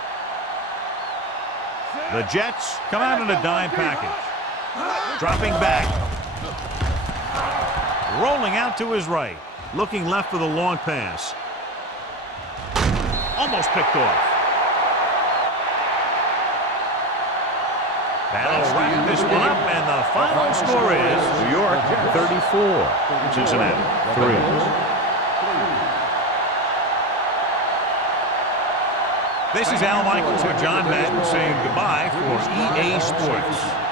The Jets come out in a dime package. Dropping back. Rolling out to his right. Looking left for the long pass. Almost picked off. That'll wrap this one up, and the final score is New York 34, Cincinnati 3. This is Al Michaels with John Madden saying goodbye for EA Sports.